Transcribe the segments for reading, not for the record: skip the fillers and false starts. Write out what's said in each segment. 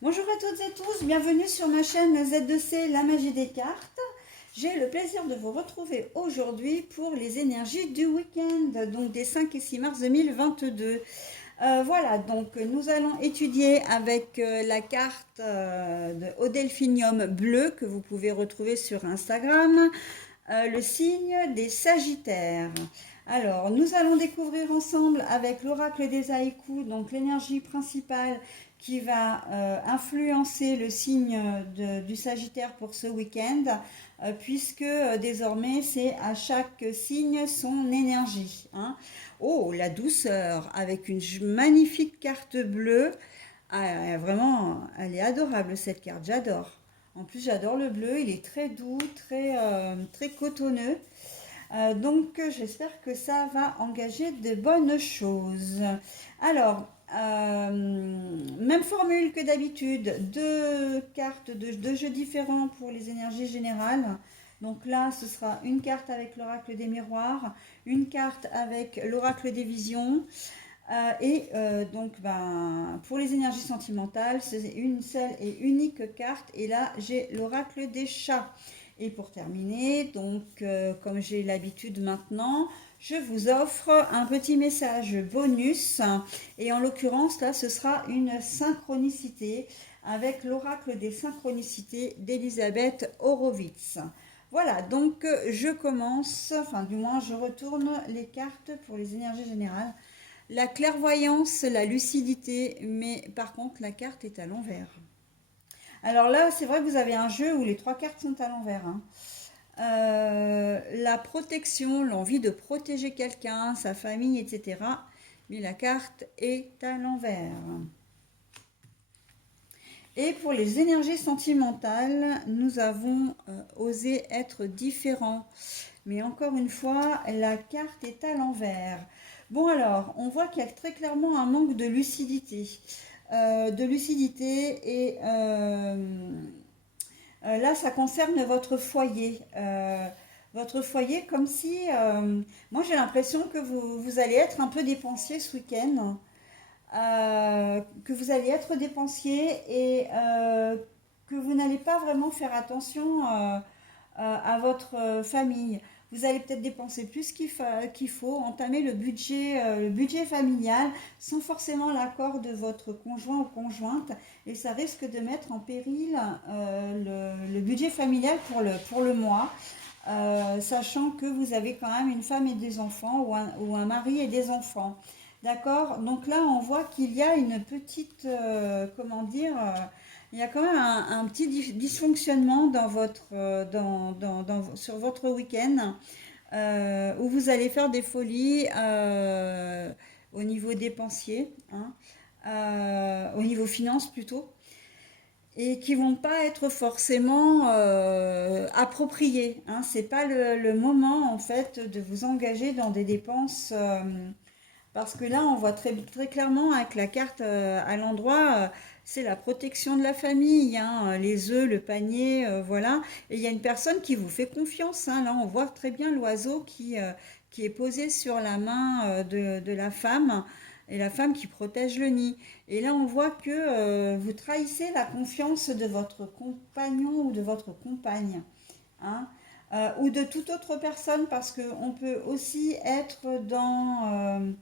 Bonjour à toutes et tous, bienvenue sur ma chaîne Z2C, la magie des cartes. J'ai le plaisir de vous retrouver aujourd'hui pour les énergies du week-end, donc des 5 et 6 mars 2022. Voilà, donc nous allons étudier avec la carte de Odelphinium bleu que vous pouvez retrouver sur Instagram, le signe des Sagittaires. Alors, nous allons découvrir ensemble avec l'oracle des haïkus, donc l'énergie principale qui va influencer le signe du Sagittaire pour ce week-end, puisque désormais c'est à chaque signe son énergie, hein. Oh, la douceur avec une magnifique carte bleue. Ah, vraiment, elle est adorable cette carte, j'adore. En plus, j'adore le bleu, il est très doux, très cotonneux. J'espère que ça va engager de bonnes choses. Alors, même formule que d'habitude, deux cartes de jeux différents pour les énergies générales. Donc là, ce sera une carte avec l'oracle des miroirs, une carte avec l'oracle des visions. Pour les énergies sentimentales, c'est une seule et unique carte. Et là, j'ai l'oracle des chats. Et pour terminer, comme j'ai l'habitude maintenant, je vous offre un petit message bonus. Et en l'occurrence, là, ce sera une synchronicité avec l'oracle des synchronicités d'Elisabeth Horowitz. Voilà, donc je commence, enfin du moins je retourne les cartes pour les énergies générales. La clairvoyance, la lucidité, mais par contre la carte est à l'envers. Alors là, c'est vrai que vous avez un jeu où les trois cartes sont à l'envers, hein. La protection, l'envie de protéger quelqu'un, sa famille, etc. Mais la carte est à l'envers. Et pour les énergies sentimentales, nous avons osé être différents. Mais encore une fois, la carte est à l'envers. Bon alors, on voit qu'il y a très clairement un manque de lucidité. Là, ça concerne votre foyer. Votre foyer, comme si... moi, j'ai l'impression que vous allez être un peu dépensier ce week-end. Que vous allez être dépensier et que vous n'allez pas vraiment faire attention à votre famille. Vous allez peut-être dépenser plus qu'il faut, entamer le budget familial sans forcément l'accord de votre conjoint ou conjointe, et ça risque de mettre en péril le budget familial pour le mois, sachant que vous avez quand même une femme et des enfants ou un mari et des enfants. D'accord. Donc là, on voit qu'il y a une petite, comment dire, il y a quand même un petit dysfonctionnement dans sur votre week-end, où vous allez faire des folies au niveau dépensier, hein, au niveau finance plutôt, et qui vont pas être forcément appropriées, hein. C'est pas le moment en fait de vous engager dans des dépenses. Parce que là, on voit très clairement avec la carte à l'endroit, c'est la protection de la famille, hein, les œufs, le panier, voilà. Et il y a une personne qui vous fait confiance, hein. Là, on voit très bien l'oiseau qui est posé sur la main de la femme, et la femme qui protège le nid. Et là, on voit que vous trahissez la confiance de votre compagnon ou de votre compagne, hein, ou de toute autre personne, parce qu'on peut aussi être dans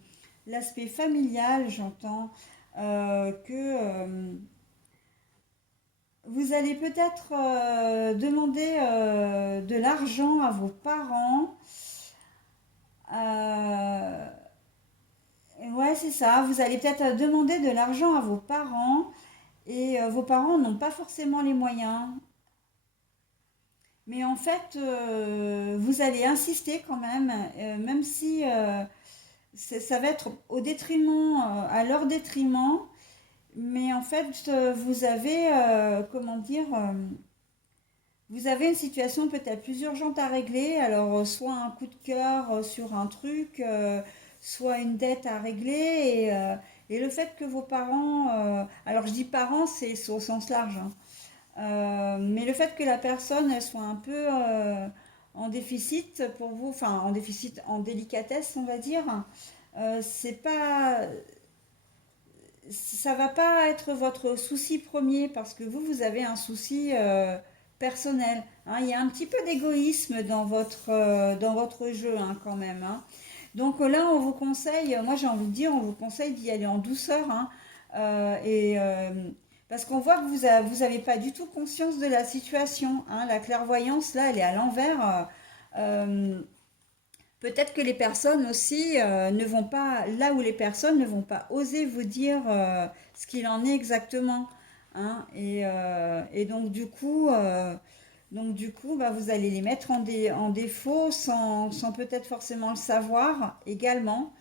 l'aspect familial, j'entends que vous allez peut-être demander de l'argent à vos parents. Euh, ouais, c'est ça. Vous allez peut-être demander de l'argent à vos parents, et vos parents n'ont pas forcément les moyens. Mais en fait, vous allez insister quand même, même si ça va être au détriment, à leur détriment. Mais en fait, vous avez, comment dire, vous avez une situation peut-être plus urgente à régler. Alors, soit un coup de cœur sur un truc, soit une dette à régler. Et le fait que vos parents, alors je dis parents, c'est au sens large, hein. Mais le fait que la personne elle soit un peu en déficit pour vous, enfin en déficit, en délicatesse, on va dire, c'est pas, ça va pas être votre souci premier parce que vous avez un souci personnel, hein. Il y a un petit peu d'égoïsme dans votre jeu, hein, quand même, hein. Donc là, on vous conseille, moi j'ai envie de dire, on vous conseille d'y aller en douceur, hein, et parce qu'on voit que vous avez pas du tout conscience de la situation, hein. La clairvoyance, là, elle est à l'envers. Euh, Peut-être que les personnes aussi ne vont pas, là où les personnes ne vont pas oser vous dire ce qu'il en est exactement, hein. Et donc du coup, bah, vous allez les mettre en défaut sans peut-être forcément le savoir également.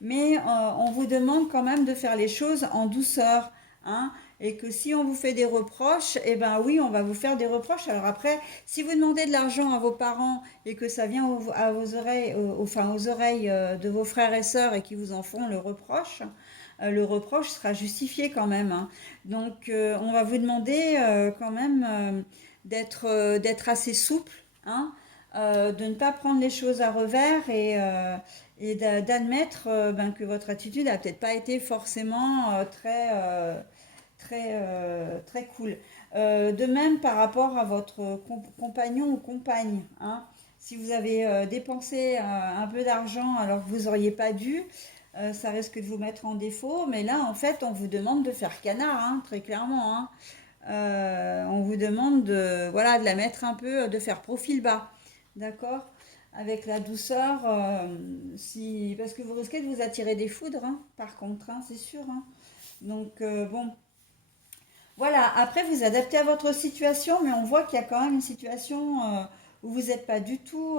Mais on vous demande quand même de faire les choses en douceur, hein, et que si on vous fait des reproches, eh ben oui, on va vous faire des reproches. Alors après, si vous demandez de l'argent à vos parents et que ça vient à vos oreilles, enfin aux oreilles de vos frères et sœurs et qui vous en font le reproche sera justifié quand même, hein. Donc on va vous demander quand même d'être assez souple, hein, de ne pas prendre les choses à revers et d'admettre ben, que votre attitude n'a peut-être pas été forcément très cool. De même par rapport à votre compagnon ou compagne, hein. Si vous avez dépensé un peu d'argent alors que vous n'auriez pas dû, ça risque de vous mettre en défaut. Mais là, en fait, on vous demande de faire canard, hein, très clairement, hein. On vous demande voilà, de la mettre un peu, de faire profil bas. D'accord? Avec la douceur, parce que vous risquez de vous attirer des foudres, hein, par contre, hein, c'est sûr, hein. Donc, bon, voilà. Après, vous adaptez à votre situation, mais on voit qu'il y a quand même une situation où vous n'êtes pas du tout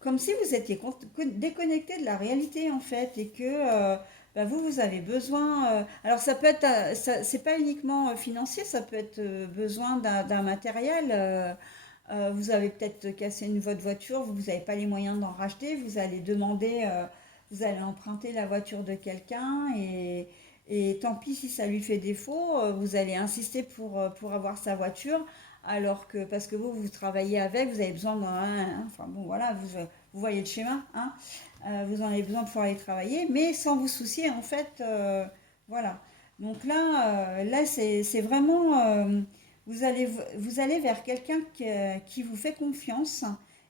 comme si vous étiez déconnecté de la réalité, en fait, et que bah, vous avez besoin. Alors, ça peut être, c'est pas uniquement financier, ça peut être besoin d'un matériel. Vous avez peut-être cassé votre voiture, vous n'avez pas les moyens d'en racheter, vous allez demander, vous allez emprunter la voiture de quelqu'un et tant pis si ça lui fait défaut, vous allez insister pour avoir sa voiture, alors que parce que vous travaillez avec, vous avez besoin enfin bon voilà, vous voyez le schéma, hein, vous en avez besoin pour aller travailler, mais sans vous soucier en fait, voilà. Donc là c'est vraiment vous allez vers quelqu'un qui vous fait confiance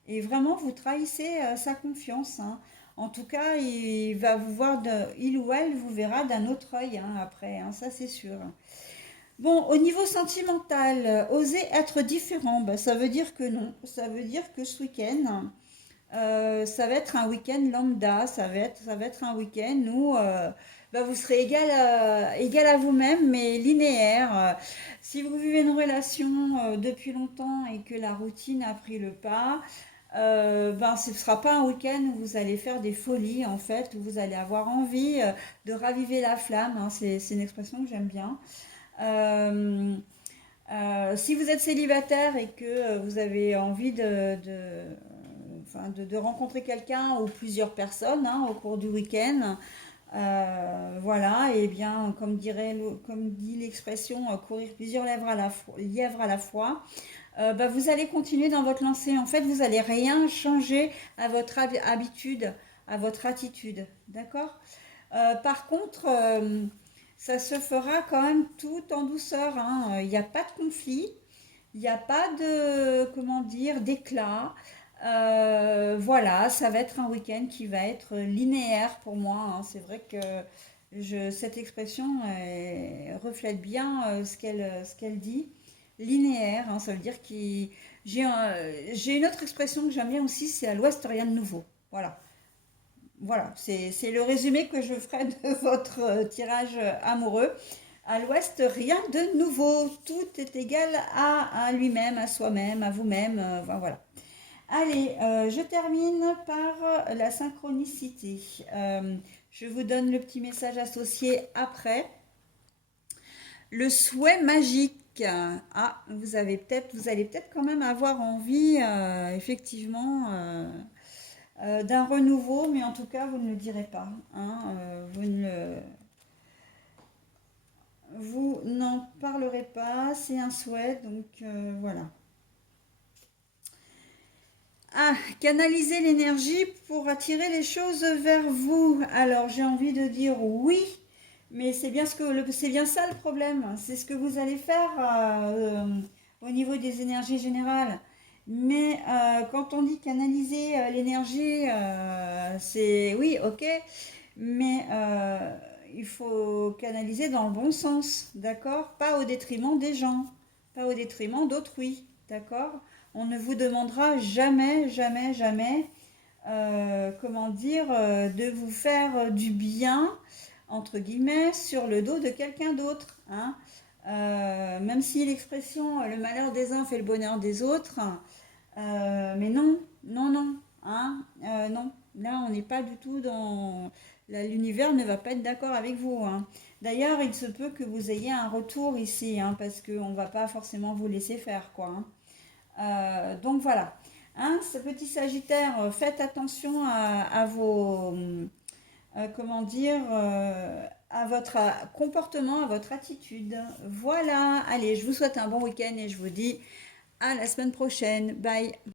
et vraiment vous trahissez sa confiance, hein. En tout cas, il va vous voir, il ou elle vous verra d'un autre œil, hein, après, hein, ça c'est sûr. Bon, au niveau sentimental, oser être différent, bah, ça veut dire que non. Ça veut dire que ce week-end, ça va être un week-end lambda, ça va être un week-end où bah, vous serez égal à vous-même, mais linéaire. Si vous vivez une relation depuis longtemps et que la routine a pris le pas, ben, ce ne sera pas un week-end où vous allez faire des folies, en fait, où vous allez avoir envie de raviver la flamme, hein. C'est une expression que j'aime bien. Euh, Si vous êtes célibataire et que vous avez envie enfin, de rencontrer quelqu'un ou plusieurs personnes, hein, au cours du week-end, voilà, et bien, comme dit l'expression, courir plusieurs lièvres à la fois, bah, vous allez continuer dans votre lancée. En fait, vous n'allez rien changer à votre habitude, à votre attitude. D'accord? Par contre, ça se fera quand même tout en douceur, hein. Il n'y a pas de conflit, il n'y a pas de, comment dire, d'éclat. Voilà, ça va être un week-end qui va être linéaire pour moi, hein. C'est vrai que cette expression reflète bien ce qu'elle dit. Linéaire, hein, ça veut dire que j'ai une autre expression que j'aime bien aussi, c'est à l'ouest rien de nouveau. Voilà. Voilà, c'est le résumé que je ferai de votre tirage amoureux. À l'ouest, rien de nouveau. Tout est égal à lui-même, à soi-même, à vous-même. Voilà. Allez, je termine par la synchronicité. Je vous donne le petit message associé après. Le souhait magique. Ah, vous allez peut-être quand même avoir envie, effectivement, d'un renouveau, mais en tout cas, vous ne le direz pas, hein, vous n'en parlerez pas, c'est un souhait, donc voilà. Ah, canaliser l'énergie pour attirer les choses vers vous. Alors, j'ai envie de dire oui, Mais c'est bien c'est bien ça le problème. C'est ce que vous allez faire au niveau des énergies générales. Mais quand on dit canaliser l'énergie, c'est oui, ok, mais il faut canaliser dans le bon sens, d'accord? Pas au détriment des gens, pas au détriment d'autrui, d'accord? On ne vous demandera jamais, jamais, jamais comment dire, de vous faire du bien, entre guillemets, sur le dos de quelqu'un d'autre, hein. Même si l'expression le malheur des uns fait le bonheur des autres, mais non, non, non, hein, non. Là, on n'est pas du tout dans... L'univers ne va pas être d'accord avec vous, hein. D'ailleurs, il se peut que vous ayez un retour ici, hein, parce qu'on ne va pas forcément vous laisser faire, quoi, hein. Donc voilà. Hein, ce petit Sagittaire, faites attention à vos, comment dire, à votre comportement, à votre attitude. Voilà. Allez, je vous souhaite un bon week-end et je vous dis à la semaine prochaine. Bye.